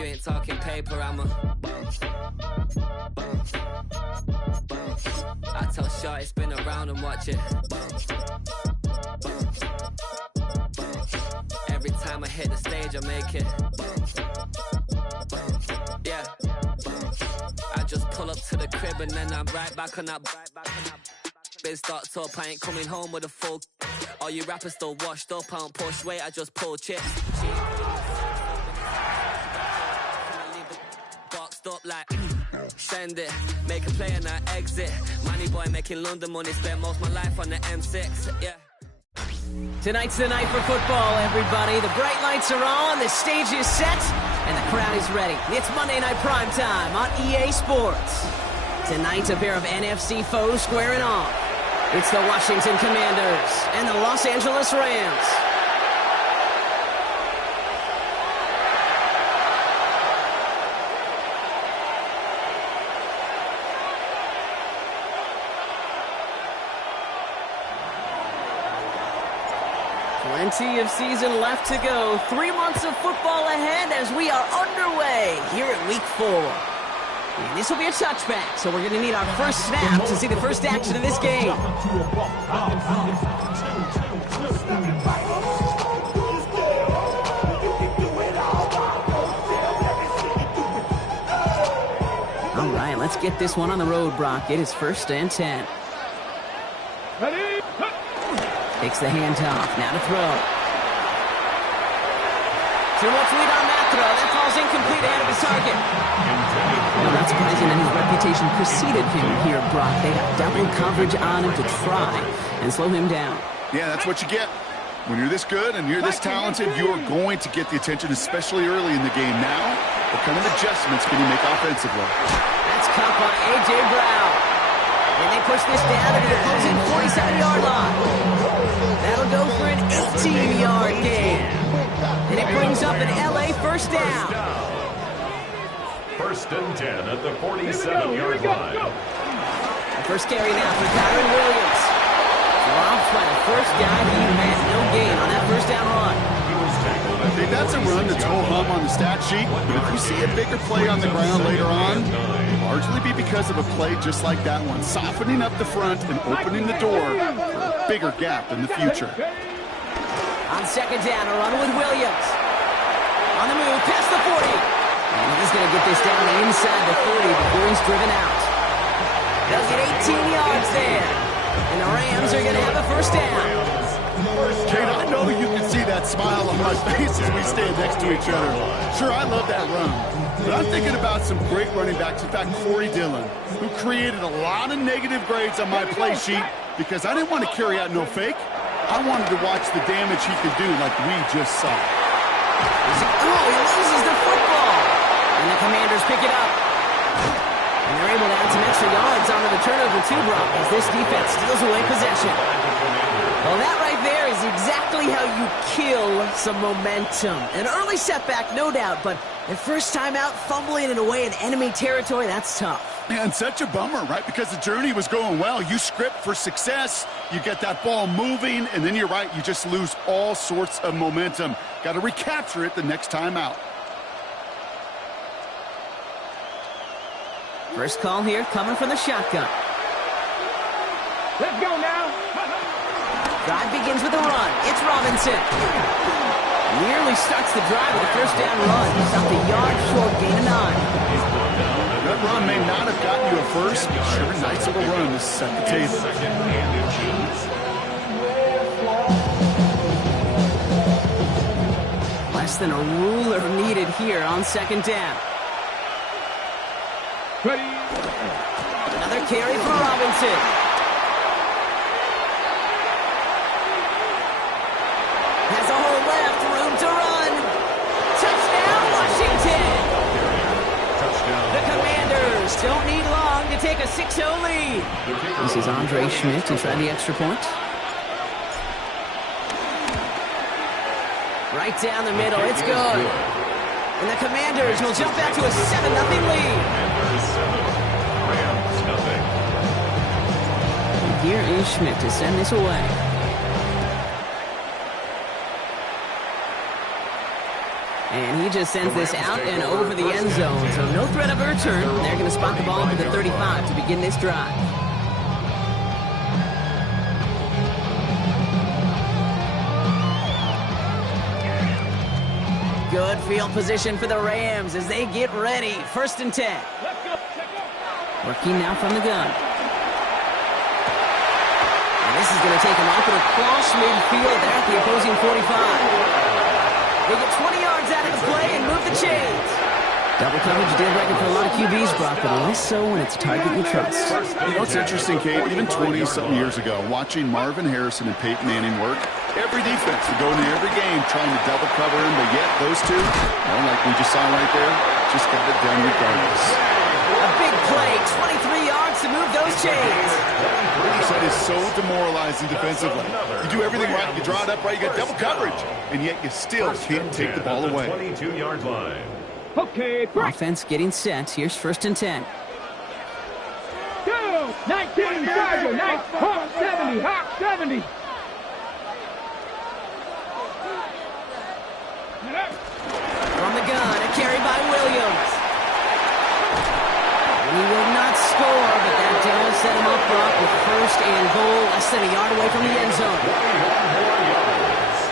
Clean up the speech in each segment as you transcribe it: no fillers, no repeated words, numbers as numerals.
you ain't talking paper, I'm a boss. Boss. Boss. I tell Shorty spin around and watch it. Boss. Boss. Boss. Every time I hit the stage, I make it. Boss. Boss. Yeah. Boss. I just pull up to the crib and then I'm right back on that. Biz starts up, I ain't coming home with a full. All you rappers still washed up, I don't push weight, I just pull chips. Boxed up like, send it, make a play and I exit. Money boy making London money, spent most of my life on the M6, yeah. Tonight's the night for football, everybody. The bright lights are on, the stage is set, and the crowd is ready. It's Monday Night Prime Time on EA Sports. Tonight, a pair of NFC foes squaring off. It's the Washington Commanders and the Los Angeles Rams. Plenty of season left to go. 3 months of football ahead as we are underway here at Week 4. And this will be a touchback, so we're going to need our first snap to see the first action of this game. All right, let's get this one on the road, Brock. It is 1st and 10. Ready? Takes the handoff. Now to throw. Too much lead on that throw. That falls incomplete ahead of his target. Well, not surprising that his reputation preceded him here, Brock. They got double coverage on him to try and slow him down. Yeah, that's what you get. When you're this good and you're this talented, you're going to get the attention, especially early in the game. Now, what kind of adjustments can you make offensively? That's caught by A.J. Brown. And they push this down to the opposing 47-yard line. That'll go for an 18-yard gain. And it brings up an L.A. first down. 1st and 10 at the 47-yard line. The first carry now for Kyron Williams. Dropped by the first guy. He had no gain on that first down run. I think that's a run that's ho hum on the stat sheet, but if you see a bigger play on the ground later on, it'll largely be because of a play just like that one, softening up the front and opening the door for a bigger gap in the future. On 2nd down, a run with Williams. On the move, past the 40. And he's going to get this down inside the 40 before he's driven out. They'll get 18 yards there. And the Rams are going to have a first down. Kate, I know you can see that smile on my face as we stand next to each other. Sure, I love that run. But I'm thinking about some great running backs. In fact, Corey Dillon, who created a lot of negative grades on my play sheet because I didn't want to carry out no fake. I wanted to watch the damage he could do like we just saw. Oh, he loses the football. And the Commanders pick it up. And they're able to add some extra yards onto the turnover too, Brock, as this defense steals away possession. Well, that right there is exactly how you kill some momentum. An early setback, no doubt, but the first time out, fumbling it away in enemy territory, that's tough. And such a bummer, right? Because the journey was going well. You script for success, you get that ball moving, and then you're right, you just lose all sorts of momentum. Got to recapture it the next time out. First call here coming from the shotgun. Let's go now. Drive begins with a run. It's Robinson. Nearly starts the drive with a first down run. He's up a yard short, gain of 9. That run may not have gotten you a first, but sure, nice little run to set the table. Less than a ruler needed here on 2nd down. Ready. Another carry for Robinson. Has a hole left, room to run. Touchdown, Washington! Touchdown. The Commanders don't need long to take a 6-0 lead. This is Andre Schmidt to try the extra point. Right down the middle, it's good. And the Commanders will jump back to a 7-0 lead. Rams, nothing. And here is Schmidt to send this away. And he just sends this out and over the end zone. So no threat of a return. They're going to spot the ball to the 35 to begin this drive. Good field position for the Rams as they get ready. 1st and 10. Working now from the gun. And this is going to take him off and across midfield there at the opposing 45. They get 20 yards out of the play and move the chains. Double coverage deal breaker for a lot of QBs, Brock, but less so when it's a target you trust. You know, it's interesting, Kate, even 20-something years ago, watching Marvin Harrison and Peyton Manning work, every defense would go into every game trying to double cover him, but yet those two, well, like we just saw right there, just got it done regardless. A big play, 23 yards to move those chains. What you said is so demoralizing defensively. You do everything right, you draw it up right, you got double coverage, and yet you still can't take the ball away. 22-yard line. Okay, break. Offense getting set. Here's 1st and 10. 19, Tiger, nice, hot 70, hot 70. From the gun, a carry by Williams. And he will not score, but that does set him up, Brock, with 1st and goal, less than a yard away from the end zone. 21 more yards.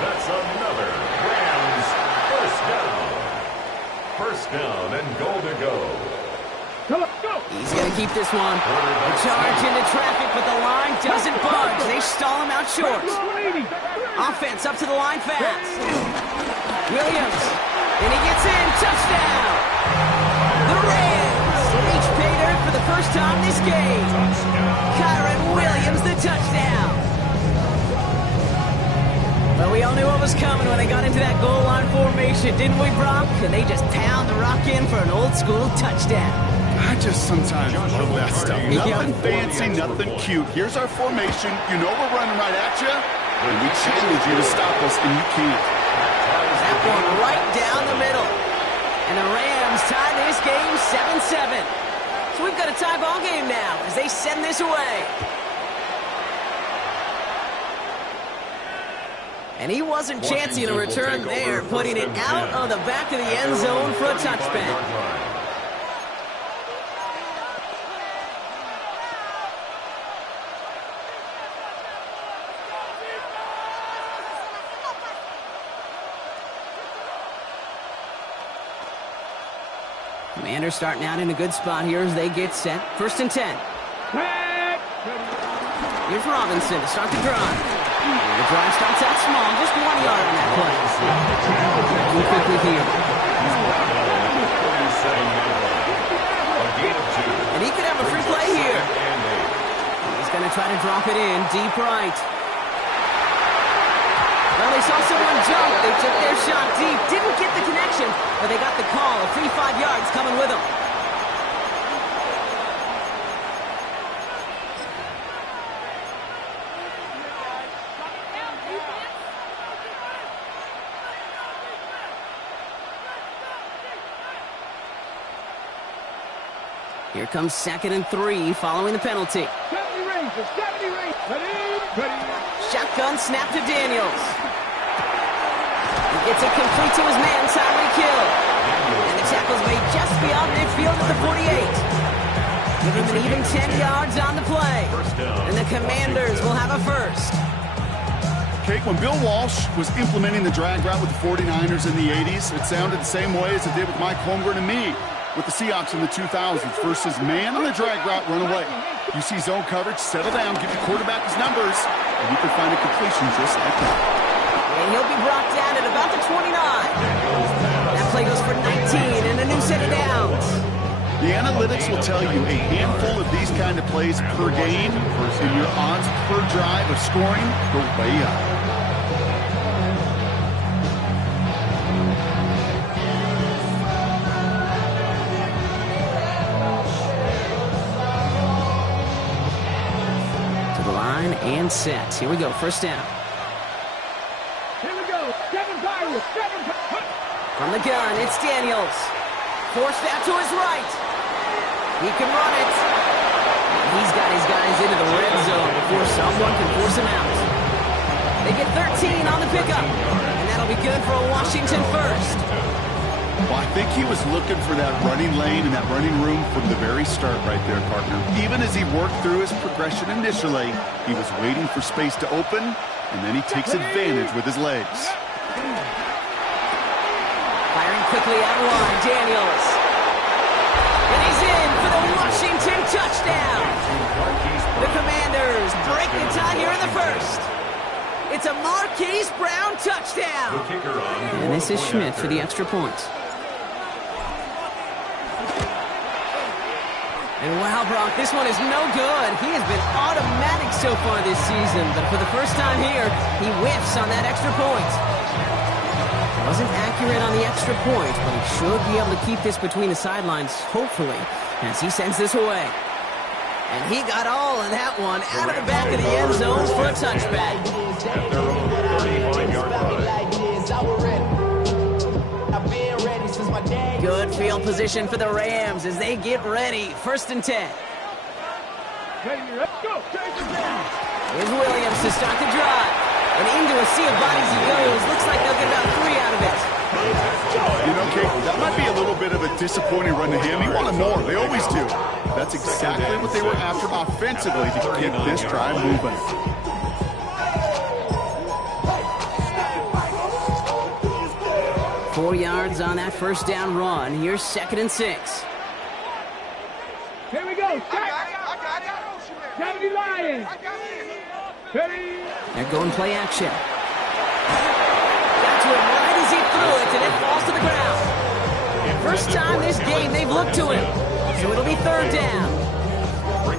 That's another Rams 1st down. 1st down and goal to go. Come on, go. He's going to keep this one. A charge into traffic, but the line doesn't budge. They stall him out short. 180. Offense up to the line fast. Williams, and he gets in. Touchdown. The Rams reach pay dirt for the first time this game. Kyron Williams, the touchdown. Well, we all knew what was coming when they got into that goal line formation, didn't we, Brock? And they just pound the rock in for an old-school touchdown. I just sometimes love that stuff. Nothing fancy, nothing cute. Here's our formation. You know we're running right at you, and we challenge you to stop us, and you can't. That one right down the middle. And the Rams tie this game 7-7. So we've got a tie ball game now as they send this away. And he wasn't chancing a return there, putting it out on the back of the end zone for a touchback. Commanders starting out in a good spot here as they get set. 1st and 10. Here's Robinson to start the drive. And the drive starts out small, just 1 yard on that play. Working quickly here. And he could have a free play here. He's going to try to drop it in deep right. Well, they saw someone jump. They took their shot deep. Didn't get the connection, but they got the call. A free 5 yards coming with them. Here comes 2nd and 3 following the penalty. 70 Rangers, 70 Rangers. Ready. Shotgun snap to Daniels. He gets it complete to his man, Tyreek Hill. And the tackle's made just beyond midfield at the 48. Give him an even 10 yards on the play. And the Commanders will have a first. Kate, when Bill Walsh was implementing the drag route with the 49ers in the 80s, it sounded the same way as it did with Mike Holmgren and me with the Seahawks in the 2000s versus man on the drag route, run away. You see zone coverage, settle down, give the quarterback his numbers, and you can find a completion just like that. And he'll be brought down at about the 29. That play goes for 19 and a new set of downs. The analytics will tell you a handful of these kind of plays per game, and your odds per drive of scoring go way up. And set. Here we go. 1st down. Here we go. 7 Pirates. 7 Pirates. From the gun, it's Daniels. Forced out to his right. He can run it. And he's got his guys into the red zone before someone can force him out. They get 13 on the pickup. And that'll be good for a Washington first. Well, I think he was looking for that running lane and that running room from the very start right there, partner. Even as he worked through his progression initially, he was waiting for space to open, and then he takes advantage with his legs. Firing quickly out of line, Daniels. And he's in for the Washington touchdown. The Commanders break the tie here in the first. It's a Marquise Brown touchdown. And this is Schmidt for the extra point. And wow, Brock, this one is no good. He has been automatic so far this season, but for the first time here, he whiffs on that extra point. Wasn't accurate on the extra point, but he should be able to keep this between the sidelines, hopefully, as he sends this away. And he got all of that one out of the back of the end zone for a touchback. At their own 35-yard line. Good field position for the Rams as they get ready. 1st and 10. Let's go. Here's Williams to start the drive. And into a sea of bodies he goes. Looks like they'll get about 3 out of it. You know, Kate, that might be a little bit of a disappointing run to him. He wanted more. They always do. That's exactly what they were after offensively to get this drive moving. Four yards on that first down run. Here's 2nd and 6. Here we go. Got it, Lions. Ready. They're going play action. Got to him right as he threw it, and it falls to the ground. First time this game they've looked to him. So it'll be 3rd down.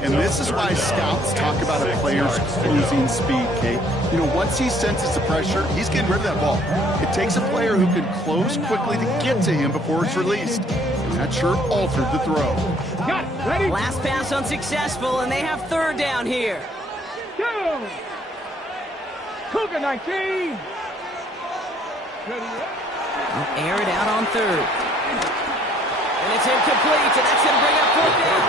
And this is why scouts talk about a player's closing speed, Kate. You know, once he senses the pressure, he's getting rid of that ball. It takes a player who can close quickly to get to him before it's released. And that sure altered the throw. Got it. Ready. Last pass unsuccessful, and they have 3rd down here. Go. Cougar 19. Ready. They'll air it out on 3rd. And it's incomplete, and that's going to bring up 4th down.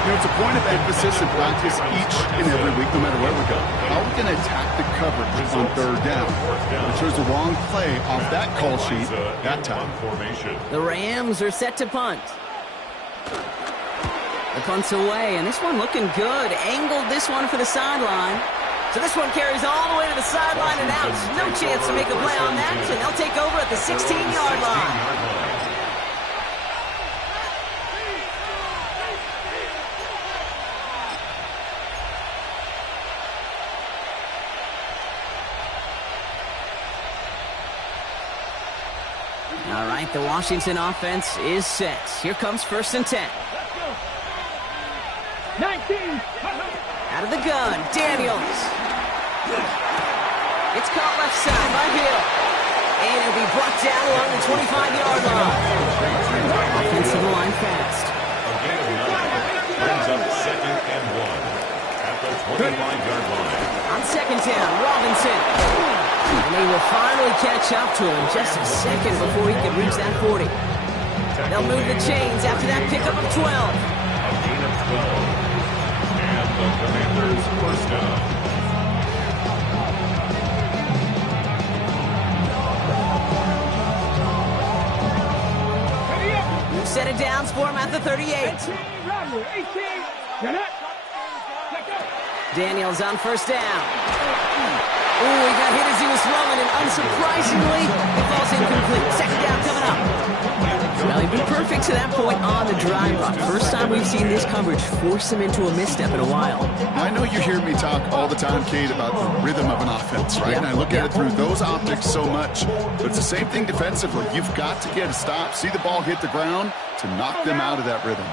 You know, it's a point of emphasis in practice each and every week, no matter where we go. How are we going to attack the coverage on 3rd down? We chose the wrong play off that call sheet that time. The Rams are set to punt. The punt's away, and this one looking good. Angled this one for the sideline. So this one carries all the way to the sideline and out. No chance to make a play on that, and they'll take over at the 16-yard line. All right, the Washington offense is set. Here comes 1st and 10. 19. Out of the gun, Daniels. It's caught left side by Hill. And it'll be brought down along the 25-yard line. Offensive line fast. Brings up 2nd and 1 at the 25-yard line. On 2nd down, Robinson. And they will finally catch up to him just a second before he can reach that 40. They'll move the chains after that pickup of 12. A gain of 12. And the Commanders' 1st down. New set of downs for him at the 38. 18. Get it. Daniels on 1st down. Ooh, he got hit as he was throwing, and unsurprisingly, it falls incomplete. 2nd down coming up. Well, he'd been perfect to that point on the drive. First time we've seen this coverage force him into a misstep in a while. I know you hear me talk all the time, Kate, about the rhythm of an offense, right? Yep. And I look at it through those optics so much. But it's the same thing defensively. You've got to get a stop, see the ball hit the ground to knock them out of that rhythm.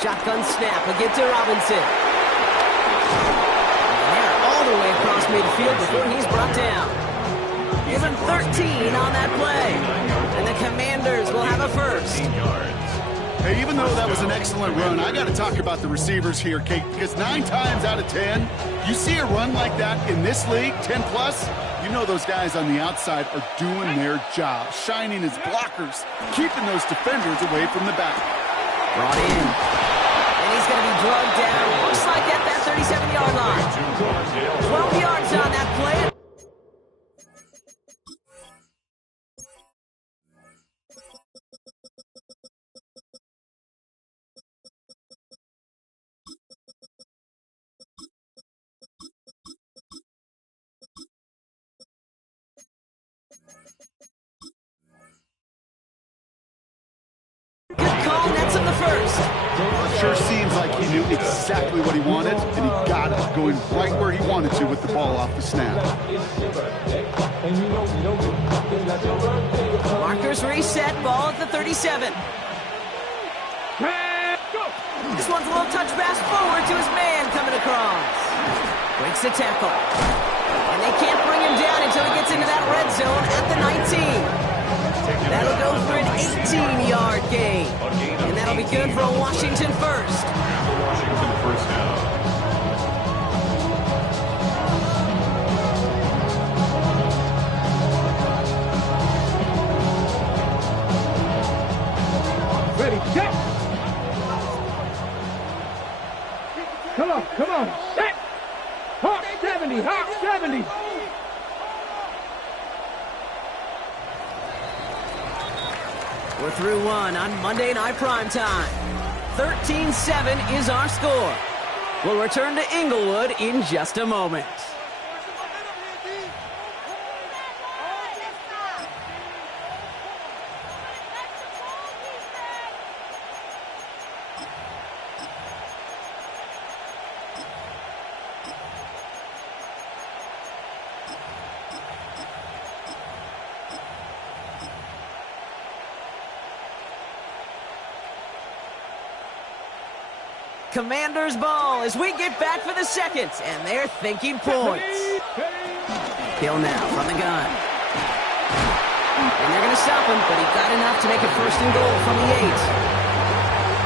Shotgun snap again to Robinson. And they're all the way across midfield before he's brought down. Give him 13 on that play. And the Commanders will have a first. Hey, even though that was an excellent run, I got to talk about the receivers here, Kate, because 9 times out of 10, you see a run like that in this league, 10+, you know those guys on the outside are doing their job, shining as blockers, keeping those defenders away from the back. Brought in. And he's going to be drugged down. Looks like at that 37-yard line. 12 yards on that play. Good call, nets him the first. Sure seems like he knew exactly what he wanted, and he got it, going right where he wanted to with the ball off the snap. Markers reset, ball at the 37. This one's a little touch pass forward to his man coming across. Breaks the tackle. And they can't bring him down until he gets into that red zone at the 19. That'll go for an 18-yard gain. And that'll be good for a Washington first. Washington first down. Ready, set. Come on, set. Hawk 70, Hawk 70. We're through one on Monday Night Primetime. 13-7 is our score. We'll return to Inglewood in just a moment. Commander's ball as we get back for the second, and they're thinking points. Hill now from the gun. And they're going to stop him, but he got enough to make it first and goal from the 8.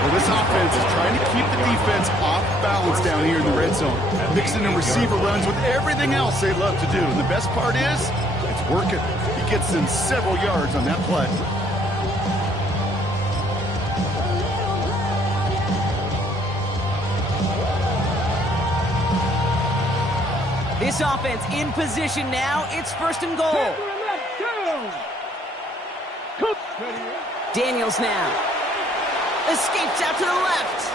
Well, this offense is trying to keep the defense off balance down here in the red zone, mixing in receiver runs with everything else they love to do. And the best part is, it's working. He gets them several yards on that play. This offense in position now. It's first and goal. Daniels now. Escapes out to the left.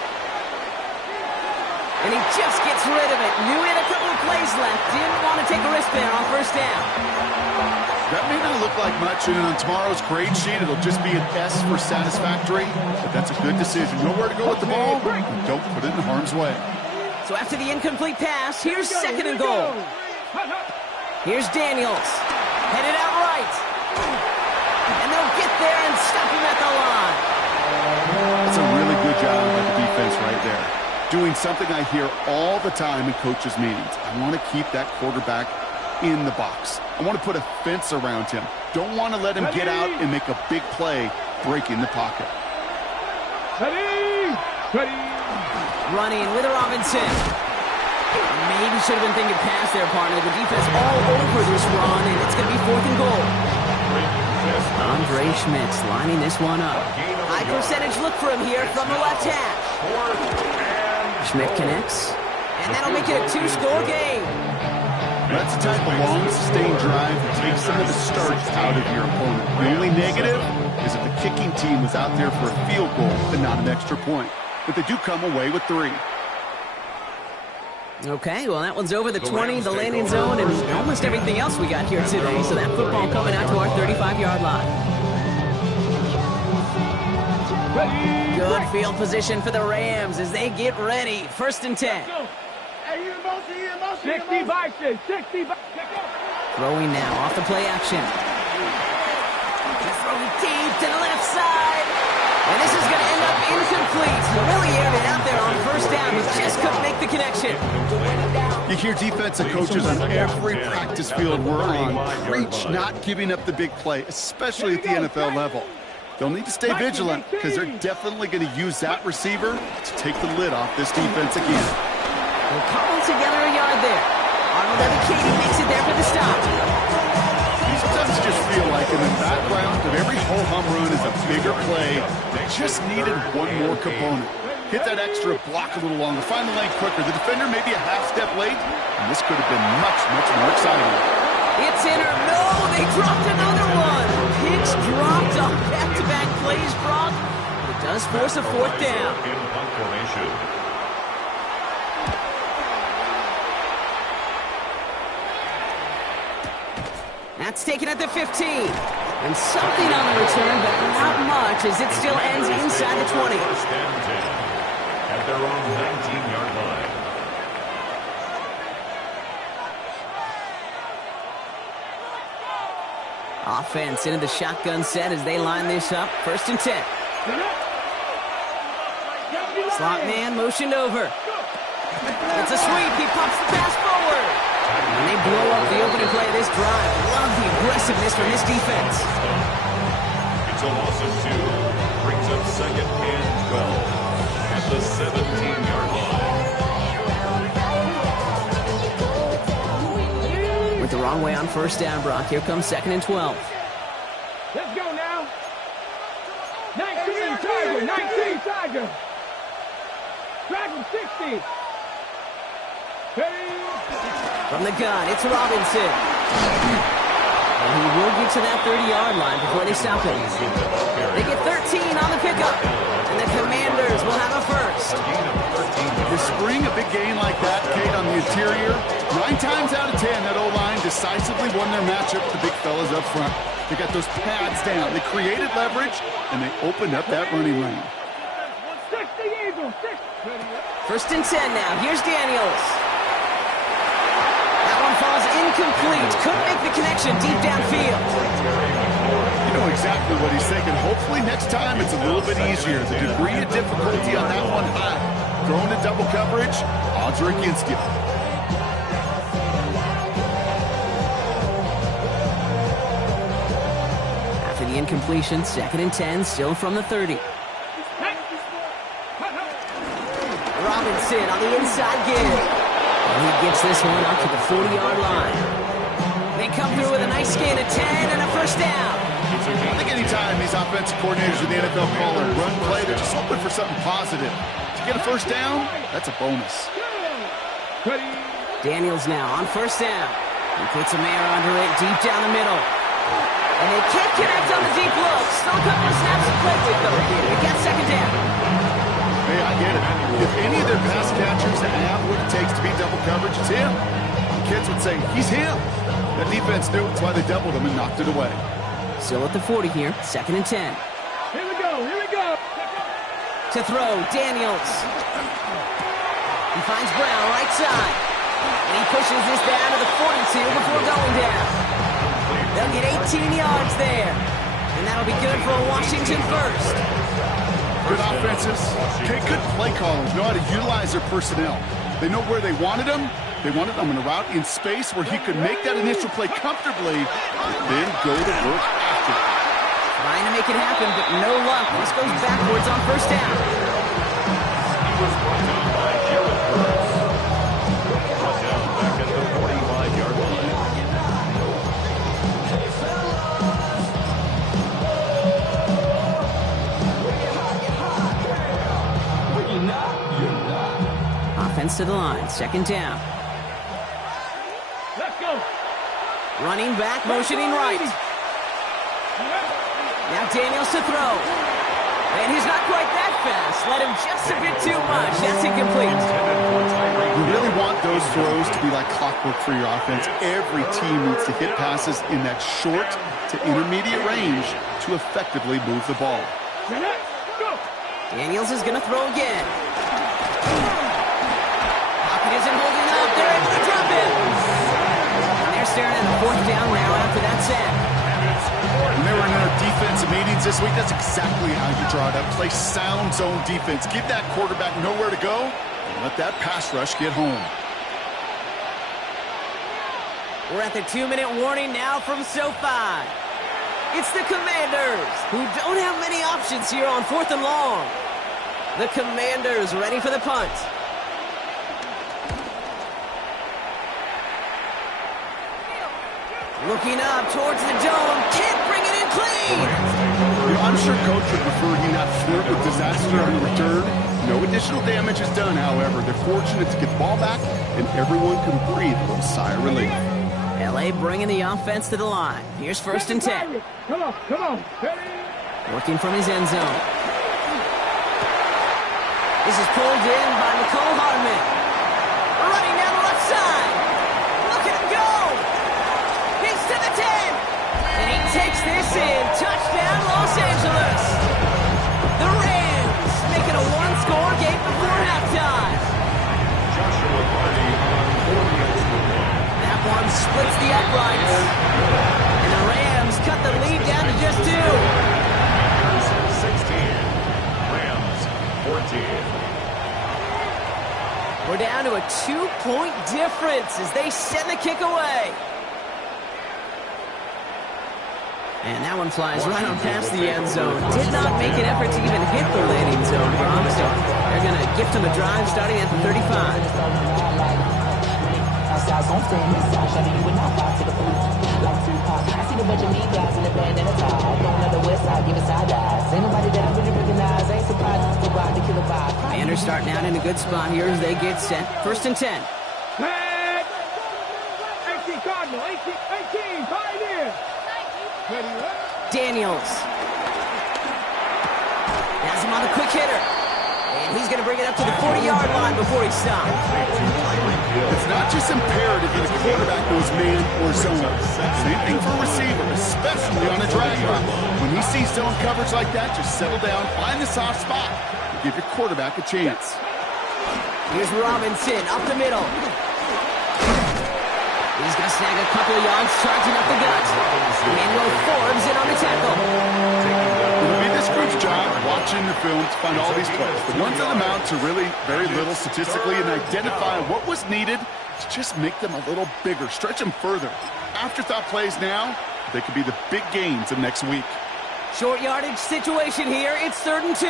And he just gets rid of it. Knew he had a couple of plays left. Didn't want to take a risk there on first down. That may not look like much, and on tomorrow's grade sheet, it'll just be an S for satisfactory. But that's a good decision. Know where to go with the ball, and don't put it in harm's way. So after the incomplete pass, here's second and goal. Here's Daniels. Headed out right. And they'll get there and stop him at the line. That's a really good job by the defense right there. Doing something I hear all the time in coaches' meetings. I want to keep that quarterback in the box. I want to put a fence around him. Don't want to let him get out and make a big play breaking the pocket. Ready. Running with Robinson. Maybe should have been thinking pass there, partner. The defense all over this run, and it's going to be fourth and goal. Andre Schmitz lining this one up. High percentage look for him here from the left hash. Schmidt connects, and that'll make it a 2-score game. That's the type of long, sustained drive that takes some of the starch out of your opponent. The only negative is if the kicking team was out there for a field goal and not an extra point. But they do come away with 3. Okay, well, that one's over the 20, the landing zone, and almost everything else we got here today. So that football coming out to our 35-yard line. Good field position for the Rams as they get ready. First and 10. 65, 65. Throwing now off the play action. Throwing deep to the left side. And this is going to end up incomplete. Really aired it out there on first down. He just couldn't make the connection. You hear defensive coaches on every practice field we're on preach not giving up the big play, especially at the NFL level. They'll need to stay vigilant because they're definitely going to use that receiver to take the lid off this defense again. We'll cobble together a yard there. Arnold Katie makes it there for the stop. You sometimes just feel like in the background of every ho-hum run is a bigger play. They just needed one more component. Hit that extra block a little longer. Find the lane quicker. The defender may be a half step late, and this could have been much, much more exciting. It's in or no, they dropped another one. Picks dropped on back-to-back plays, Brock. It does force a fourth down. In punt formation. That's taken at the 15. And something on the return, but not much as it still ends inside the 20. First and 10 at their own 19-yard line. Offense into the shotgun set as they line this up. First and 10. Slot man motioned over. It's a sweep. He pops the pass forward. And they blow up the opening play of this drive. Love the aggressiveness from this defense. It's a loss of 2. Brings up second and 12 at the 17-yard line. Went the wrong way on first down, Brock. Here comes second and 12. Let's go now. 19 Tiger, 19 Tiger. Dragon 60. From the gun, it's Robinson. And he will get to that 30-yard line before they stop him. They get 13 on the pickup. And the Commanders will have a first. You spring a big game like that, Kate, on the interior, 9 times out of 10, that O-line decisively won their matchup with the big fellas up front. They got those pads down. They created leverage, and they opened up that running lane. 60 Eagles, 6. First and 10 now. Here's Daniels. That one falls incomplete. Couldn't make the connection deep downfield. You know exactly what he's thinking. Hopefully next time it's a little bit easier. The degree of difficulty on that one high. Thrown to double coverage, odds are against you. After the incompletion, second and 10, still from the 30. Robinson on the inside give. And he gets this one up to the 40-yard line. They come through with a nice gain of 10 and a first down. I think anytime these offensive coordinators in the NFL call a run play, they're just hoping for something positive. To get a first down, that's a bonus. Daniels now on first down. He puts a man under it deep down the middle. And they can't connect on the deep look. Still a couple of snaps to play with, though, here. They got second down. Hey, I get it. If any of their pass catchers have what it takes to beat double coverage, it's him. The kids would say, he's him. That defense knew it's why they doubled him and knocked it away. Still at the 40 here, second and 10. Here we go, here we go. To throw, Daniels. He finds Brown right side. And he pushes this down to the 42 before going down. They'll get 18 yards there. And that'll be good for a Washington first. Good offenses. Okay, good play callers know how to utilize their personnel. They know where they wanted them. They wanted them in a route in space where he could make that initial play comfortably, and then go to work after it. Trying to make it happen, but no luck. This goes backwards on first down. He was brought down by Garrett Burns. Brought down back at the 45-yard line. Offense to the line, second down. Let's go. Running back, motioning right. Now Daniels to throw. And he's not quite that fast. Let him just a bit too much. That's incomplete. You really want those throws to be like clockwork for your offense. Every team needs to hit passes in that short to intermediate range to effectively move the ball. Go. Daniels is going to throw again. Pocket isn't holding up. They're able to drop him. And they're staring at a fourth down now after that set. When they were in their defensive meetings this week, that's exactly how you draw it up. Play sound zone defense. Give that quarterback nowhere to go and let that pass rush get home. We're at the 2-minute warning now from SoFi. It's the Commanders, who don't have many options here on 4th and long. The Commanders ready for the punt. Looking up towards the dome. Can't bring it in clean. You know, I'm sure Coach would prefer he not flirt with disaster on the return. No additional damage is done, however. They're fortunate to get the ball back, and everyone can breathe a little sigh of relief. LA bringing the offense to the line. Here's 1st and 10. Come on, come on. Working from his end zone. This is pulled in by Nicole Hardman. Running down the left side. Look at him go. He's to the 10. And he takes this in. Touchdown, Los Angeles. The Rams make it a one-score game before halftime. Joshua Party on 40 extra point. That one splits the uprights. And the Rams cut the lead down to just 2. Commanders 16. Rams 14. We're down to a 2-point difference as they send the kick away. And that one flies right on past the end zone. Did not make an effort to even hit the landing zone, Brom. So they're going to gift him a drive starting at the 35. Commanders starting out in a good spot here as they get set. 1st and 10. 18 Cardinal, 18, 5 in. Daniels. Has him on the quick hitter. And he's going to bring it up to the 40-yard line before he stops. It's not just imperative that a quarterback knows man or zone. Same thing for a receiver, especially on a drag route. When he sees zone coverage like that, just settle down, find the soft spot, and give your quarterback a chance. Here's Robinson up the middle. He's going to snag a couple of yards, charging up the gut. Manuel Forbes in on the tackle. It'll be this group's job watching the film to find all these plays. The ones that amount to really very little statistically and identify what was needed to just make them a little bigger, stretch them further. Afterthought plays now, they could be the big gains of next week. Short yardage situation here. It's 3rd and 2.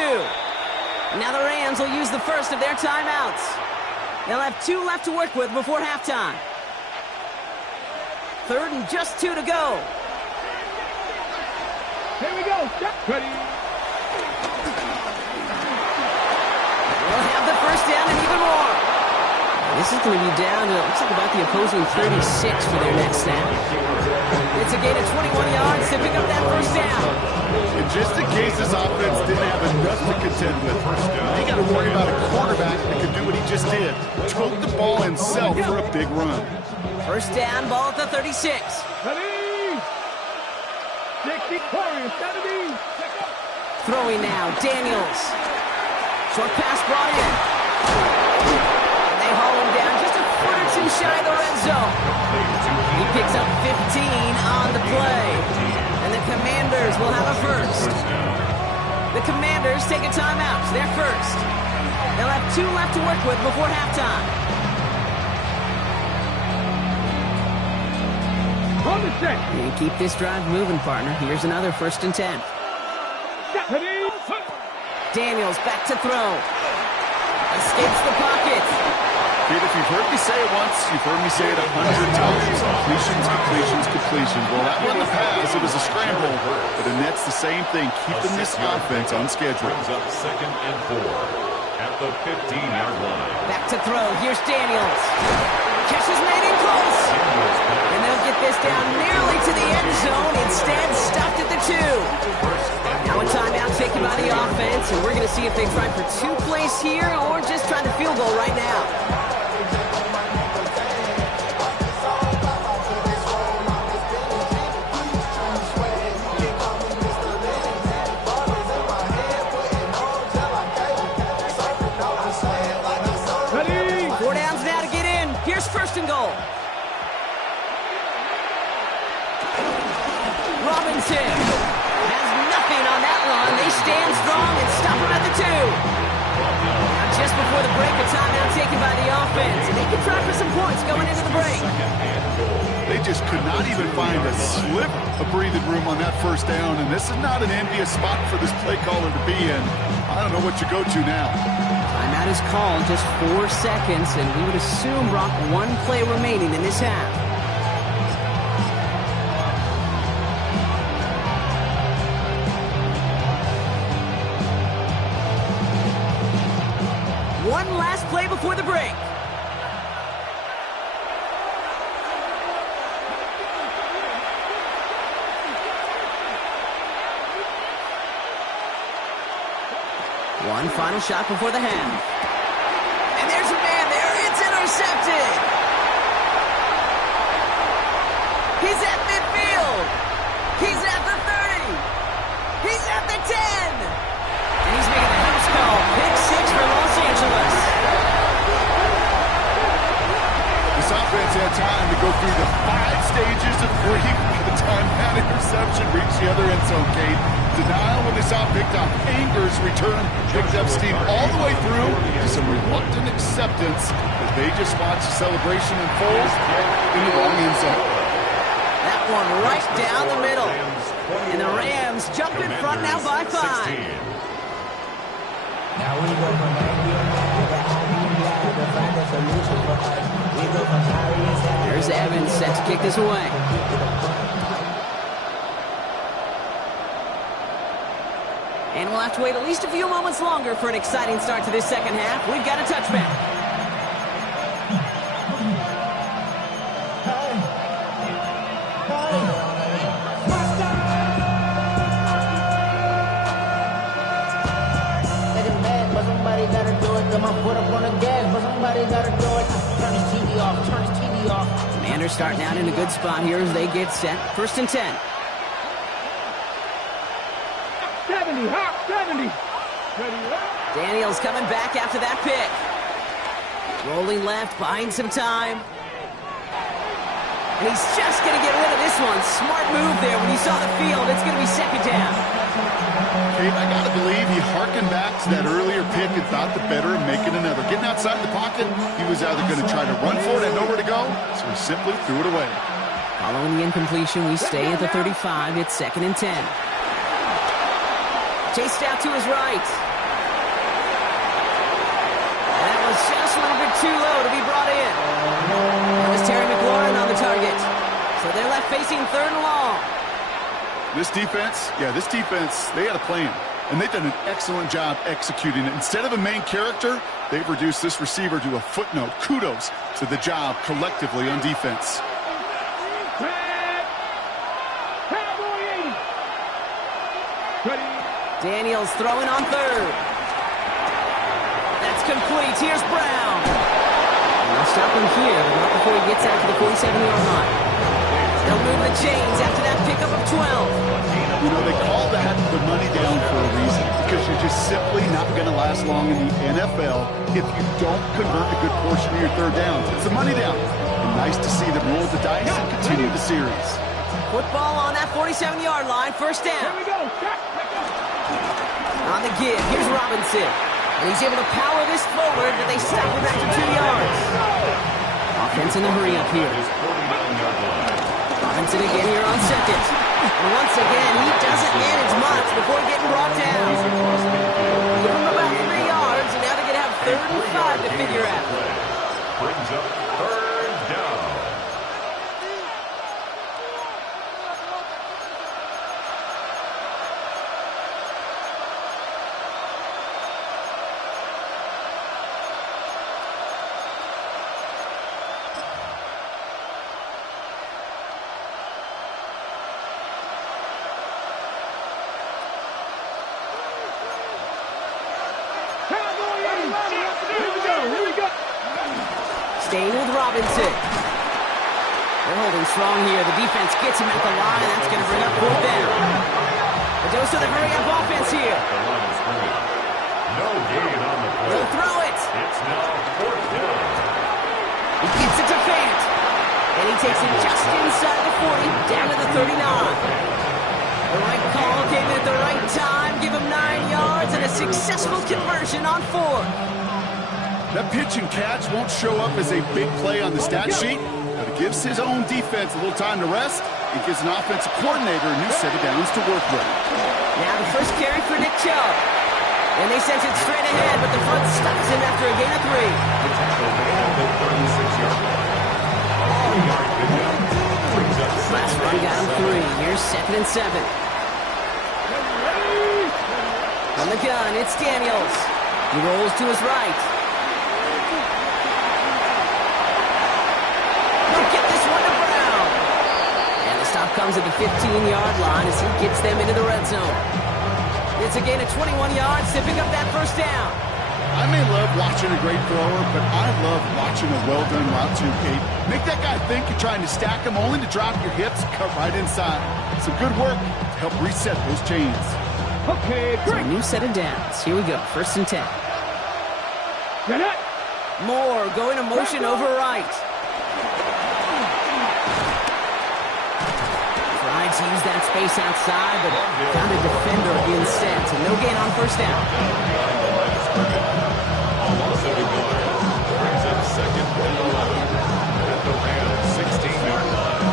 Now the Rams will use the first of their timeouts. They'll have 2 left to work with before halftime. 3rd and just 2 to go. Here we go. Ready. They'll have the first down and even more. This is going to be down to, looks like about the opposing 36 for their next snap. It's a gain of 21 yards to pick up that first down. And just in case this offense didn't have enough to contend with, they got to worry about a quarterback that can do what he just did. Tote the ball himself for a big run. First down, ball at the 36. Ready. 60 Warriors, 70. Throwing now, Daniels. Short pass brought in. And they haul him down just a foot or 2 shy of the red zone. He picks up 15 on the play. And the Commanders will have a first. The Commanders take a timeout. They're first. They'll have 2 left to work with before halftime. On the set. And keep this drive moving, partner. Here's another 1st and 10. Ready. Daniels back to throw. Escapes the pocket. Kid, if you've heard me say it once, you've heard me say it 100 times. Completions. Well, that wasn't a pass. It was a scramble. But the net's the same thing, keeping this offense on schedule. Brings up 2nd and 4 at the 15-yard line. Back to throw. Here's Daniels. Catch is made in close. And they'll get this down nearly to the end zone. Instead, stopped at the 2. Now a timeout taken by the offense, and we're going to see if they try for 2 plays here or just try the field goal right now. Ready. 4 downs now to get in. Here's 1st and goal. Robinson has nothing on that run. They stand strong and stop him at the 2. Now just before the break, a timeout taken by the offense. They can try for some points going into the break. They just could not even find a sliver of breathing room on that first down, and this is not an envious spot for this play caller to be in. I don't know what you go to now. Timeout is called, just 4 seconds, and we would assume, Brock, 1 play remaining in this half. play before the break. One final shot before the half. And there's a man there. It's intercepted. He's at midfield. He's at the 30. He's at the 10. And he's making the house call. Pick 6 for Los Angeles. This offense had time to go through the 5 stages of grief by the time that interception reached the other end zone, Kate. Denial when they saw it picked up. Anger's return picked up steam all the way through to some reluctant acceptance that they just watched the celebration unfold in the wrong end zone. That one right down the middle. And the Rams jump in front now by 5. Now we go from to find a solution for us. We go from There's Evans set to kick this away. And we'll have to wait at least a few moments longer for an exciting start to this second half. We've got a touchback. Somebody gotta do it. Got my foot up on the gas, but somebody gotta do it. Turn his TV off. Turn his TV off. Commanders starting out in a good spot here as they get set. 1st and 10. 70, hop, 70. Daniels coming back after that pick. Rolling left, buying some time. And he's just going to get rid of this one. Smart move there when he saw the field. It's going to be 2nd down. Kate, I got to believe he hearkened back to that earlier pick and thought the better of making another. Getting outside the pocket, he was either going to try to run for it and nowhere to go, so he simply threw it away. Following the incompletion, we stay at the 35. It's 2nd and 10. Chased out to his right. That was just a little bit too low to be brought in. That was Terry McLaurin on the target. So they're left facing 3rd and long. This defense, they had a plan. And they've done an excellent job executing it. Instead of a main character, they've reduced this receiver to a footnote. Kudos to the job collectively on defense. Daniels throwing on 3rd. That's complete. Here's Brown. They'll stop him here, but not before he gets out to the 47-yard line. They'll move the chains after that pickup of 12. You know, they call that the money down for a reason, because you're just simply not going to last long in the NFL if you don't convert a good portion of your 3rd down. It's a money down. And nice to see them roll the dice and continue the series. Football on that 47-yard line. 1st down. Here we go. On the give, here's Robinson. And he's able to power this forward, but they stop him after 2 yards. Offense in the hurry-up here. Robinson again here on 2nd. And once again, he doesn't manage much before getting brought down. Give him about 3 yards, and now they're going to have 3rd and 5 to figure out. Brings up 3rd down. Staying with Robinson. They're holding strong here. The defense gets him at the line, and that's going to bring up 4th down. It goes to the hurry-up offense here. No gain on the play. He'll throw it. It's now 4th down. He gets it to Fant. And he takes it just inside the 40, down to the 39. The right call came in at the right time. Give him 9 yards and a successful conversion on 4th. That pitch and catch won't show up as a big play on the stat sheet, but it gives his own defense a little time to rest. It gives an offensive coordinator a new set of downs to work with. Now the first carry for Nick Chubb. And they sent it straight ahead, but the front stops him after a gain of 3. Last run got him 3. Here's 2nd and 7. From the gun, it's Daniels. He rolls to his right. Browns at the 15-yard line as he gets them into the red zone. It's a gain of 21 yards to pick up that first down. I may love watching a great thrower, but I love watching a well-done route too, Kate. Make that guy think you're trying to stack him only to drop your hips, cut right inside. Some good work to help reset those chains. Okay, So a great. new set of downs. Here we go, 1st and 10. Get it. Moore going to motion over right. Tried to use that space outside, but found a defender instead. So no gain on 1st down. Also to guard. Brings up 2nd and 11 at the Rams 16-yard line.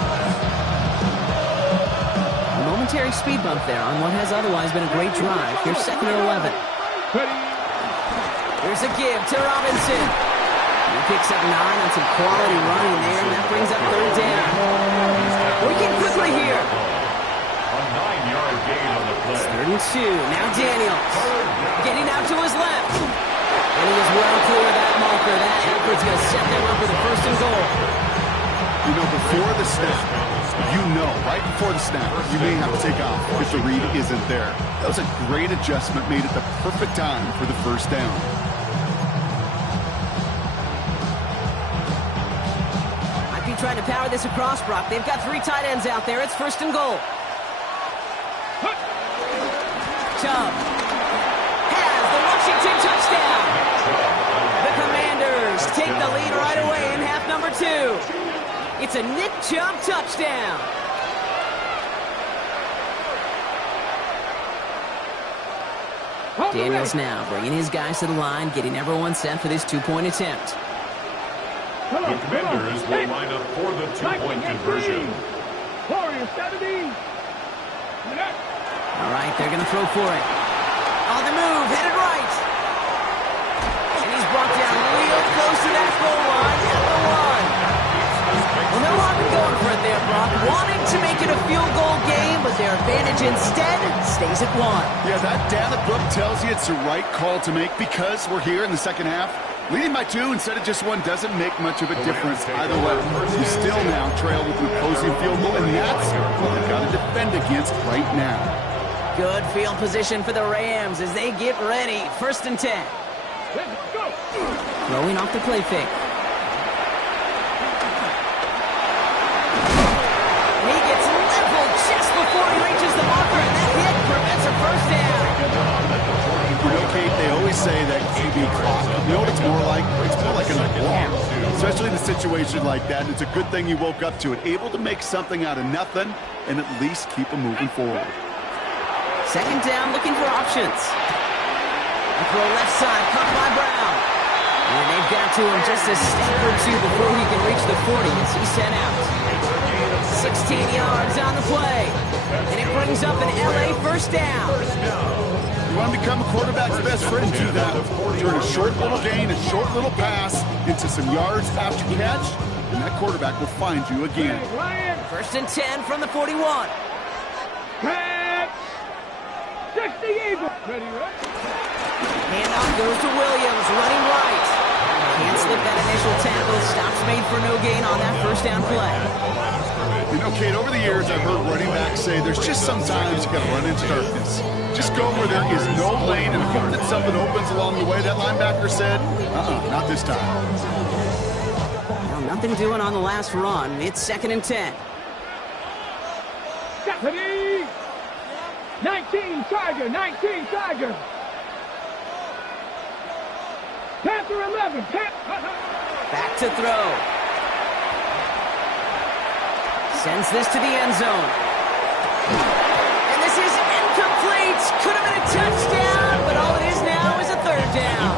A momentary speed bump there on what has otherwise been a great drive. Here's 2nd and 11. Ready. Here's a give to Robinson. He picks up 9 on some quality running there, and that brings up 3rd down. Working quickly here. A 9-yard gain on the play. 3rd and 2. Now Daniels. Getting out to his left. And he is well clear of that marker. That effort's going to set them up with a 1st and goal. You know, before the snap, right before the snap, you may have to take off if the read isn't there. That was a great adjustment made at the perfect time for the 1st down. Might be trying to power this across, Brock. They've got 3 tight ends out there. It's 1st and goal. Chubb has the Washington touchdown. The Commanders take the lead right away in half number 2. It's a Nick Chubb touchdown. Daniels now bringing his guys to the line, getting everyone set for this 2-point attempt. The Commanders will line up for the 2-point conversion. Warrior 70. All right, they're going to throw for it. On the move, headed right. And he's brought down real close to that goal line at the 1. Well, no harm in going for it there, Brock. Wanting to make it a field goal game, but their advantage instead stays at 1. Yeah, that data book tells you it's the right call to make because we're here in the second half. Leading by 2 instead of just 1 doesn't make much of a difference either way. You still now trail with an opposing field goal, and that's what we've got to defend against right now. Good field position for the Rams as they get ready. 1st and 10. Let's go. Throwing off the play fake. And he gets leveled just before he reaches the marker, and that hit prevents a 1st down. You know, Kate, they always say that QB clock. You know what it's more like? It's more like an alarm. Especially in a situation like that. It's a good thing you woke up to it. Able to make something out of nothing and at least keep them moving forward. 2nd down, looking for options. A throw left side, caught by Brown. And they've got to him just a step or 2 before he can reach the 40 as he's sent out. 16 yards on the play. And it brings up an LA 1st down. You want to become a quarterback's best friend, do that. Turn a short little gain, a short little pass into some yards after catch, and that quarterback will find you again. 1st and 10 from the 41. Catch. 60 Eagles. Ready, right? Handoff goes to Williams, running right. Can't slip that initial tackle. Stops made for no gain on that 1st down play. You know, Kate, over the years, I've heard running backs say there's just sometimes you got to run into darkness. Just go where there is no lane and hope that something opens along the way. That linebacker said, not this time. Well, nothing doing on the last run. It's 2nd and 10. Deputy. 19 Tiger. 19 Tiger. Panther 11. Back to throw. Sends this to the end zone. And this is incomplete. Could have been a touchdown, but all it is now is a 3rd down.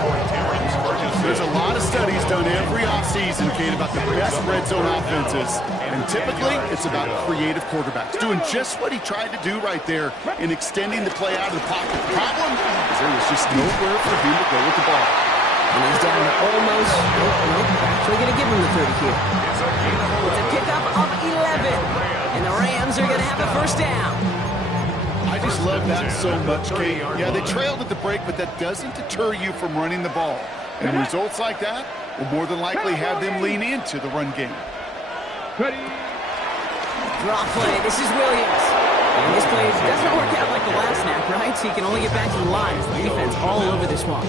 There's a lot of studies done every offseason, Kate, about the best red zone offenses. And typically, it's about creative quarterbacks doing just what he tried to do right there in extending the play out of the pocket. The problem is there was just nowhere for him to go with the ball. And he's down to almost, actually going to give him the 30 here. It's a pickup of 11. And the Rams are going to have a 1st down. I just love that so much, Kate. Yeah, they trailed at the break, but that doesn't deter you from running the ball. And results like that will more than likely have them lean into the run game. Ready. Draw play. This is Williams. And this play doesn't work out like the last snap, right? So he can only get back to the line. The defense all over this one.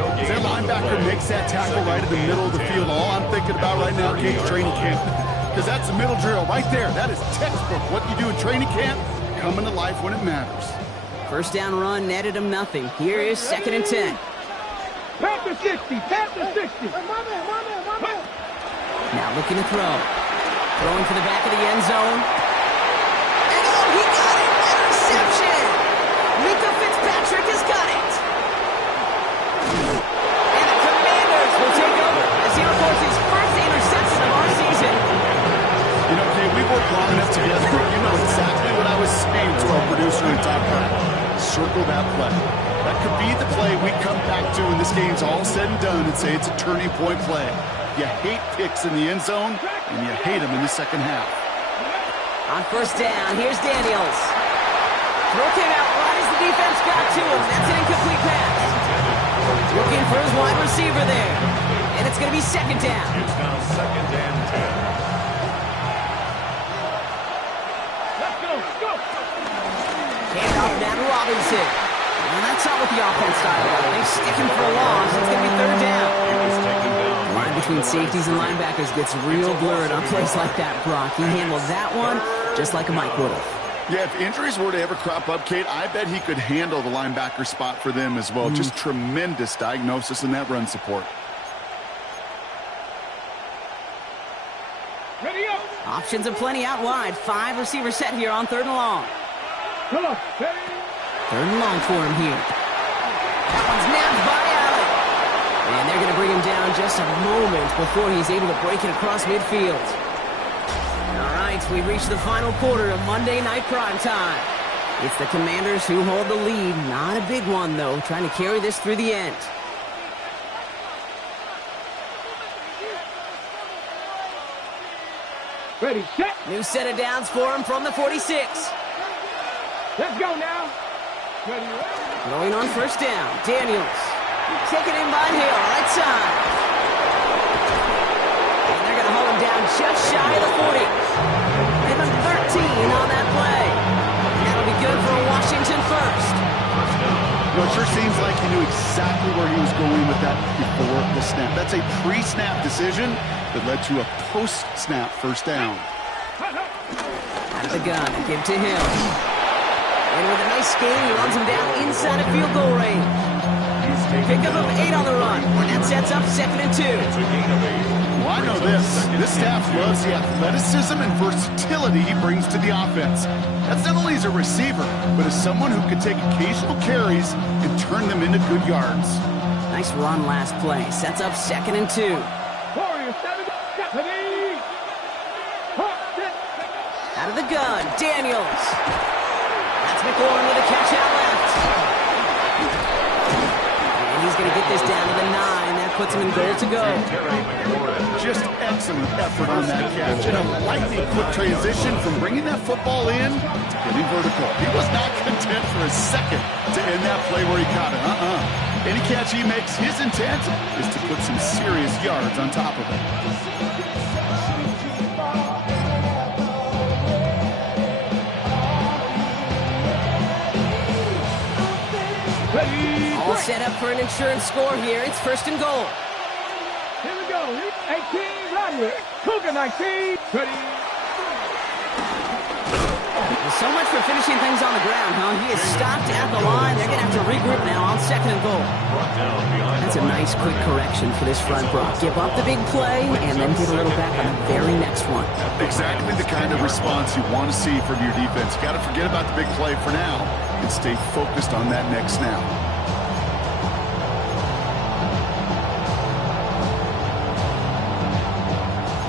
That linebacker makes that tackle right in the middle of the field. All I'm thinking about right now, Kate's training camp, because that's the middle drill right there. That is textbook. What you do in training camp, coming to life when it matters. First down run netted him nothing. Here is 2nd and 10. Panther 60, Panther 60. Now looking to throw. Throwing for the back of the end zone. And oh, he got it! Interception! Mika Fitzpatrick has got it! And the Commanders will take over as he records his first interception of our season. You know, Kate, we worked long enough together. You know exactly what I was saying to our producer in top right. Circle that play. That could be the play we come back to when this game's all said and done and say it's a turning point play. You hate picks in the end zone, and you hate them in the second half. On first down, here's Daniels. Throw came out right as the defense got to him. That's an incomplete pass. Looking for his wide receiver there. And it's going to be 2nd down. It's now 2nd and 10. Let's go, go. Hand off now to Robinson. And that's not what the offense style about. They stick him for a loss. It's going to be 3rd down. The line between safeties and linebackers gets real blurred on plays like that, Brock. He handled that one just like a Mike would have. Yeah, if injuries were to ever crop up, Kate, I bet he could handle the linebacker spot for them as well. Just tremendous diagnosis in that run support. Ready up. Options aplenty out wide. 5 receivers set here on 3rd and long. Come on, ready. 3rd and long for him here. That one's nabbed by Allen. And they're going to bring him down just a moment before he's able to break it across midfield. All right, we've reached the final quarter of Monday Night Prime Time. It's the Commanders who hold the lead. Not a big one, though, trying to carry this through the end. Ready, set. New set of downs for him from the 46. Let's go now. Ready, ready. Going on first down, Daniels. Taken in by Hill, right side. And they're going to hold him down just shy of the 40. Give him 13 on that play. And that'll be good for a Washington first. Well, it sure seems like he knew exactly where he was going with that before the snap. That's a pre-snap decision that led to a post-snap first down. Out of the gun, give to Hill. And with a nice game, he runs him down inside of field goal range. Pick up of 8 on the run, and that sets up 2nd and 2. Well, I know this. This staff loves the athleticism and versatility he brings to the offense. That's not only as a receiver, but as someone who can take occasional carries and turn them into good yards. Nice run last play. Sets up 2nd and 2. Warriors, 7, ready. Out of the gun, Daniels. That's McLaurin with a catch out left. And he's going to get this down to the 9. That puts him in goal to go. Just excellent effort on that catch. And a lightning quick transition from bringing that football in to getting vertical. He was not content for a second to end that play where he caught it. Any catch he makes, his intent is to put some serious yards on top of it. All set up for an insurance score here. It's 1st and goal. Here we go. 18, Rodney. Cougar 19. Ready. So much for finishing things on the ground, huh? He is stopped at the line. They're going to have to regroup now on 2nd and goal. That's a nice quick correction for this front, Brock. Give up the big play and then get a little back on the very next one. Exactly the kind of response you want to see from your defense. You got to forget about the big play for now and stay focused on that next snap.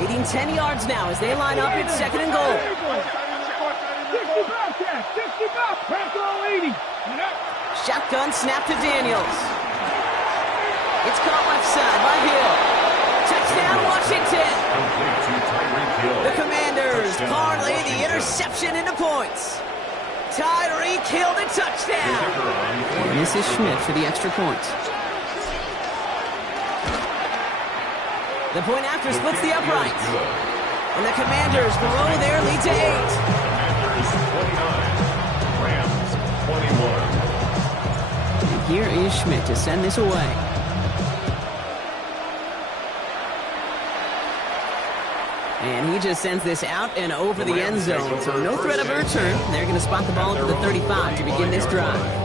Leading 10 yards now as they line up at 2nd and goal. 65 catch, 65, pass all 80. Shotgun snap to Daniels. It's caught left side by Hill. Touchdown, Washington. The Commanders parlay the interception into points. Tyreek Hill the touchdown. And this is Schmidt for the extra point. The point after splits the uprights. And the Commanders below their lead to 8. Commanders 29, Rams 21. And here is Schmidt to send this away. And he just sends this out and over the end zone. So no threat of a return. They're going to spot the ball to the 35 to begin this drive.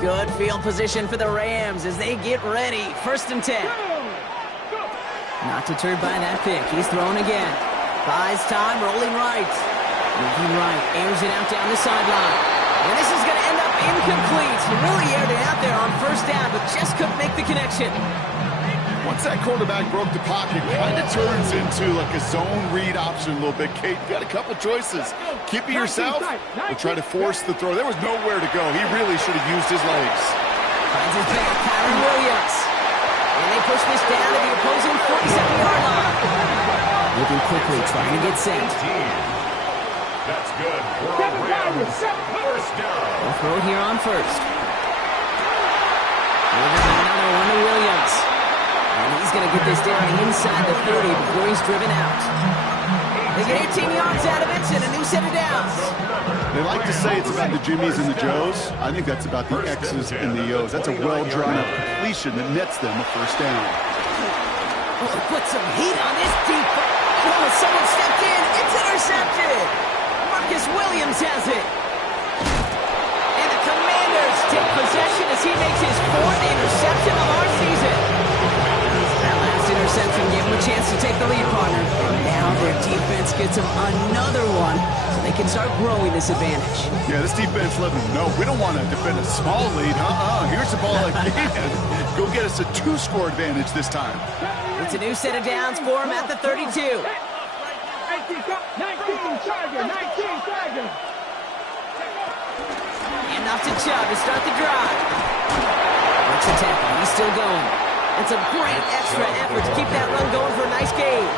Good field position for the Rams as they get ready. 1st and 10. Not deterred by that pick. He's throwing again. Buys time, rolling right. Moving right, airs it out down the sideline. And this is going to end up incomplete. He really aired it out there on 1st down, but just couldn't make the connection. Once that quarterback broke the pocket, kind of turns into like a zone read option a little bit. Kate, you got a couple choices. Keep it yourself or try to force the throw. There was nowhere to go. He really should have used his legs. Finds his back, Kyron Williams. And they push this down to the opposing 47-yard line. Moving quickly, trying to get set. That's good. For Rams. 1st down. We'll throw here on 1st. Another one to Williams. And he's going to get this down inside the 30 before he's driven out. They get 18 yards out of it and a new set of downs. They like to say it's about the Jimmies and the Joes. I think that's about the X's and the O's. That's a well-drawn-up completion that nets them a 1st down. Oh, put some heat on this deep. Oh, someone stepped in. It's intercepted. Marcus Williams has it. And the Commanders take possession as he makes his 4th interception of our season. That last interception gave him a chance to take the lead, partner. And now their defense gets them another one, so they can start growing this advantage. Yeah, this defense let them know we don't want to defend a small lead. Here's the ball again. Go get us a 2-score advantage this time. It's a new set of downs for him at the 32. 19 Tiger, 19 Tiger. And off to Chubb to start the drive. Breaks a tackle. He's still going. It's a great extra effort to keep that run going for a nice gain.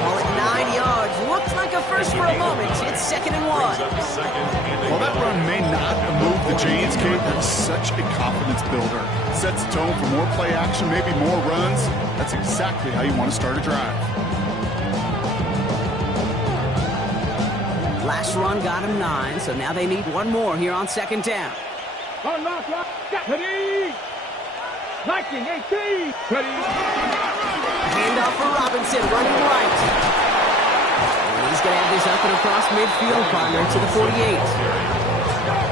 Ball at 9 yards. Looks like a first for a moment. It's 2nd and 1. While that run may not have moved the chains, Kate, that's such a confidence builder. Sets the tone for more play action, maybe more runs. That's exactly how you want to start a drive. Last run got him 9, so now they need one more here on 2nd down. Ready. 19, 18. Ready. Handoff for Robinson, running right. And he's going to have this up and across midfield, partner, to the 48.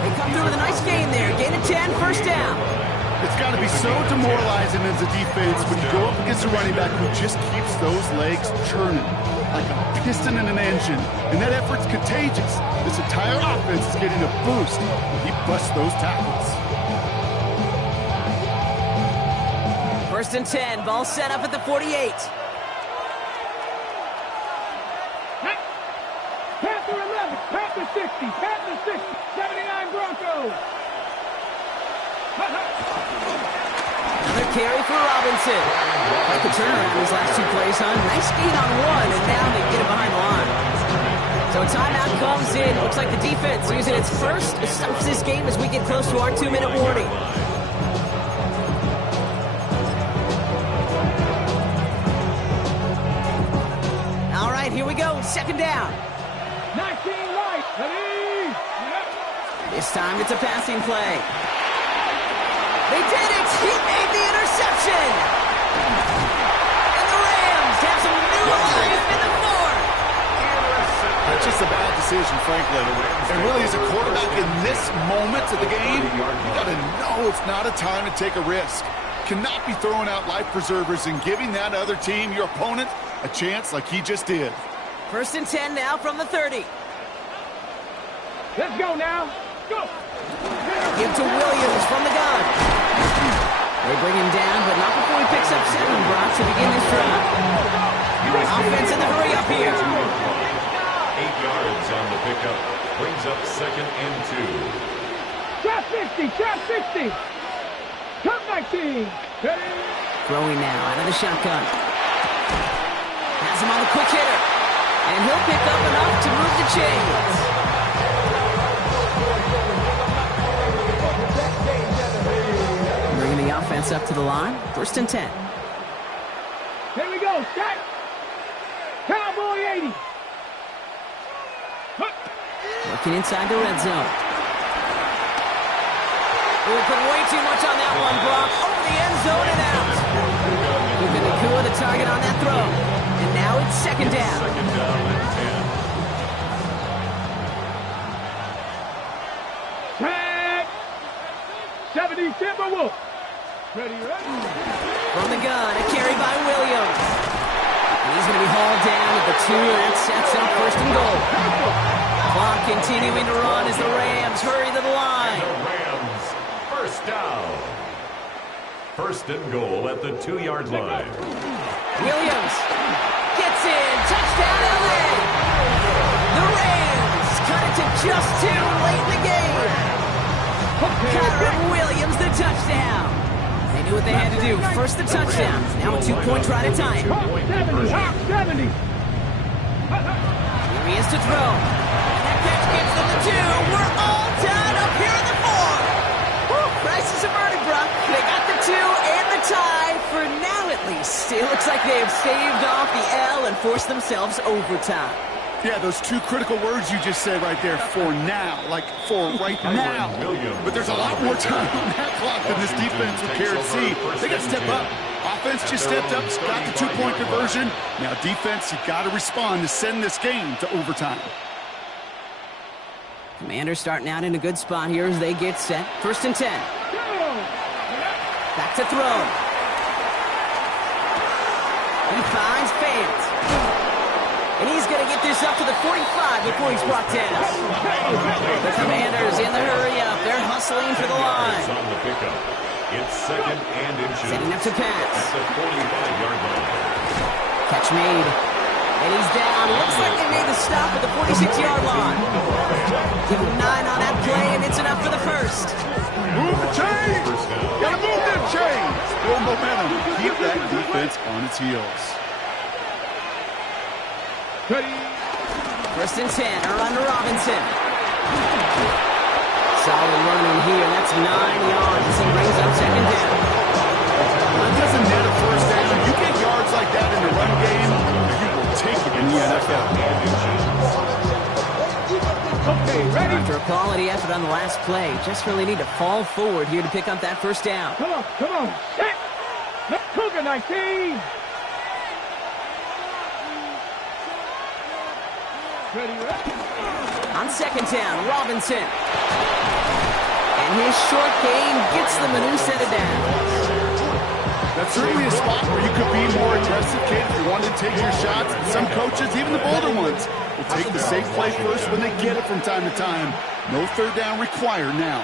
They come through with a nice gain there. Gain of 10, 1st down. It's got to be so demoralizing as a defense when you go up against a running back who just keeps those legs churning like a piston in an engine. And that effort's contagious. This entire offense is getting a boost when he busts those tackles. 1st and 10, ball set up at the 48. Panther 11, Panther 60, Panther 60, 79 Broncos. Another carry for Robinson. Like the turnaround these last 2 plays, huh? Nice gain on 1, and now they get it behind the line. So a timeout comes in. Looks like the defense using its first stops this game as we get close to our 2-minute warning. All right, here we go. 2nd down. 19 right, ready. This time it's a passing play. They did it! He made the interception! And the Rams have some new life in the 4th! That's just a bad decision, frankly. And really, as a quarterback in this moment of the game, you got to know it's not a time to take a risk. Cannot be throwing out life preservers and giving that other team, your opponent, a chance like he just did. 1st and 10 now from the 30. Let's go now. Go. Give to Williams from the gun. They bring him down, but not before he picks up 7, Brock, to begin this drive. Offense in the hurry up here. 8 yards on the pickup. Brings up 2nd and 2. Trap 60, trap 60. Trap 19. Ready. Throwing now out of the shotgun. Has him on the quick hitter. And he'll pick up enough to move the chains. defense up to the line. 1st and 10. Here we go. Set. Cowboy 80. Looking inside the red zone. We'll put way too much on that one, Brock. Over the end zone and out. Keeping Nakua the target on that throw. And now it's 2nd down. 2nd down and 10. 70 Timberwolves. Ready. From the gun, a carry by Williams. And he's going to be hauled down at the 2, and that sets up 1st and goal. Clock continuing to run as the Rams hurry to the line. The Rams, 1st down. 1st and goal at the 2-yard line. Williams gets in. Touchdown, LA. The Rams cut it to just 2 late in the game. Kyron Williams, the touchdown. They knew what they had to do. First the touchdown. Now a 2-point try to tie it. Top 70. Top 70. Here he is to throw. And that catch gets them the 2. We're all tied up here in the 4th. Woo, crisis averted, Brock. They got the 2 and the tie for now at least. It looks like they have staved off the L and forced themselves overtime. Yeah, those 2 critical words you just said right there, for now, like for right now. But there's a lot more time on that clock than this defense would care to see. They got to step up. Offense just stepped up, got the 2-point conversion. Now defense, you got to respond to send this game to overtime. Commanders starting out in a good spot here as they get set. 1st and 10. Back to throw. He finds fans. And he's going to get this up to the 45 before he's brought down. The Commanders in the hurry-up. They're hustling for the line. On the pickup. It's 2nd and inches. Setting up to pass. At the 45-yard line. Catch made. And he's down. Looks like they made the stop at the 46-yard line. Give him 9 on that play, and it's enough for the 1st. Move the chains! Gotta move them chains! Build momentum. Keep that defense on its heels. 1st and 10, or under Robinson. Solid running here, that's 9 yards as he brings up 2nd down. That doesn't net a 1st down. You get yards like that in the run game, you will take it in the NFL. Okay, ready? After a quality effort on the last play, just really need to fall forward here to pick up that 1st down. Come on, come on. Set. Let's Cougar 19. Ready. On 2nd down, Robinson. And his short gain gets them a new set of downs. That's certainly a spot where you could be more aggressive, kid, if you wanted to take your shots. Some coaches, even the bolder ones, will take the safe play first when they get it from time to time. No 3rd down required now.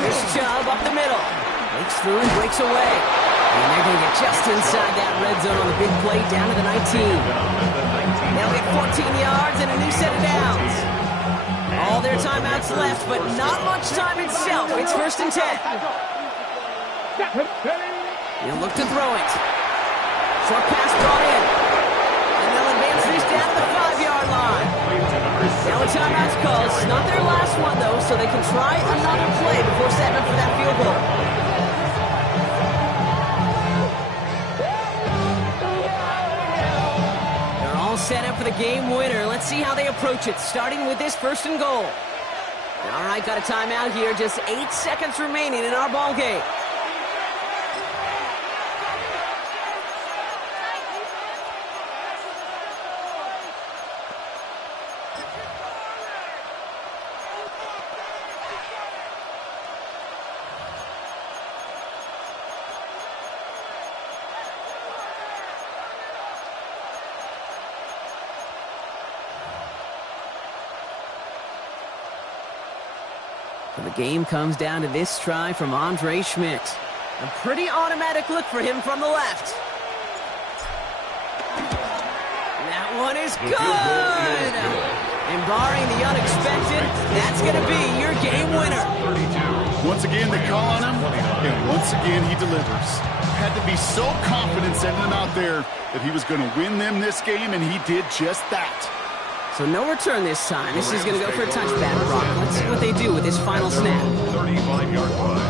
Here's Chubb up the middle. Breaks through and breaks away. And they're going to get just inside that red zone on the big play down to the 19. They'll get 14 yards and a new set of downs. All their timeouts left, but not much time itself. It's 1st and 10. He'll look to throw it. Short pass brought in. And they'll advance this down to the 5-yard line. Now a timeout's called. It's not their last one, though, so they can try another play before setting up for that field goal. Set up for the game winner. Let's see how they approach it, starting with this 1st and goal. All right, got a timeout here. Just 8 seconds remaining in our ball game. The game comes down to this try from Andre Schmidt. A pretty automatic look for him from the left. That one is good! And barring the unexpected, that's going to be your game winner. Once again, they call on him, and once again, he delivers. Had to be so confident sending him out there that he was going to win them this game, and he did just that. So no return this time. This is going to go for a touchback, Brock. Let's see what they do with this final snap. 35-yard line.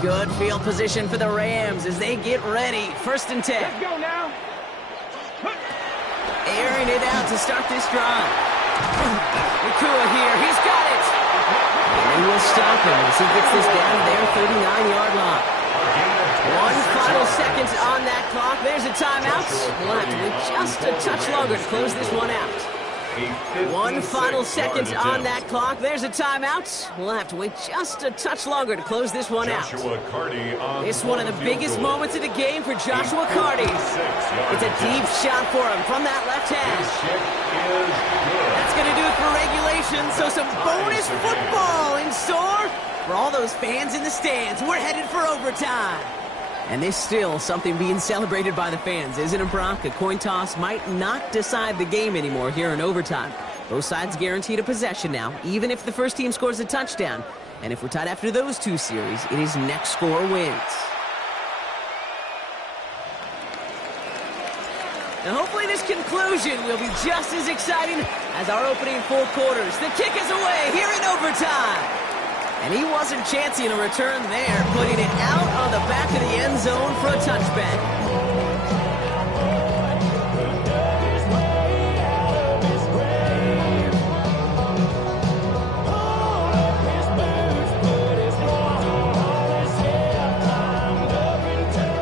Good field position for the Rams as they get ready. 1st and 10. Let's go now. Airing it out to start this drive. Nakua here. He's got it. And they will stop him as he gets this down to their 39-yard line. 1 final second on that clock. There's a timeout. We'll have to wait just a touch longer to close this one out. 1 final second on that clock. There's a timeout. We'll have to wait just a touch longer to close this one out. It's one of the biggest moments of the game for Joshua Carty. It's a deep shot for him from that left hash. That's going to do it for regulation. So some bonus football in store for all those fans in the stands. We're headed for overtime. And there's still something being celebrated by the fans, isn't it, Brock? A coin toss might not decide the game anymore here in overtime. Both sides guaranteed a possession now, even if the first team scores a touchdown. And if we're tied after those 2 series, it is next score wins. Now hopefully this conclusion will be just as exciting as our opening 4 quarters. The kick is away here in overtime. And he wasn't chancing a return there, putting it out on the back of the end zone for a touchback.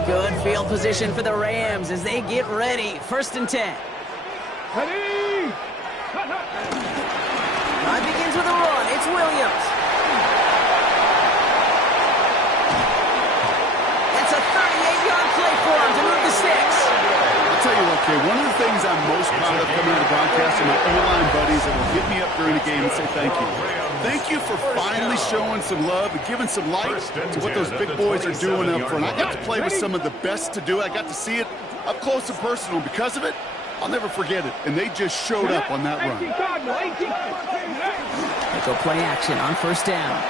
Good field position for the Rams as they get ready. 1st and 10. Ready! Drive begins with a run. It's Williams. I'll tell you what, Kay, one of the things I'm most proud of coming to the broadcast are my O-line buddies that will hit me up during the game and say thank you. Thank you for finally showing some love and giving some light to what those big boys are doing up front. I got to play with some of the best to do it. I got to see it up close and personal. Because of it, I'll never forget it. And they just showed up on that run. Let's go play action on 1st down.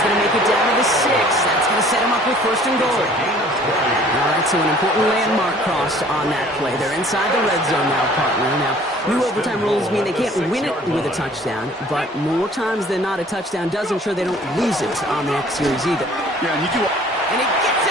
Going to make it down to the 6. That's going to set him up with 1st and goal. All right, so an important landmark cross on that play. They're inside the red zone now, partner. Now, new overtime rules mean they can't win it with a touchdown, but more times than not, a touchdown does ensure they don't lose it on the next series either. Yeah, and you do. And he gets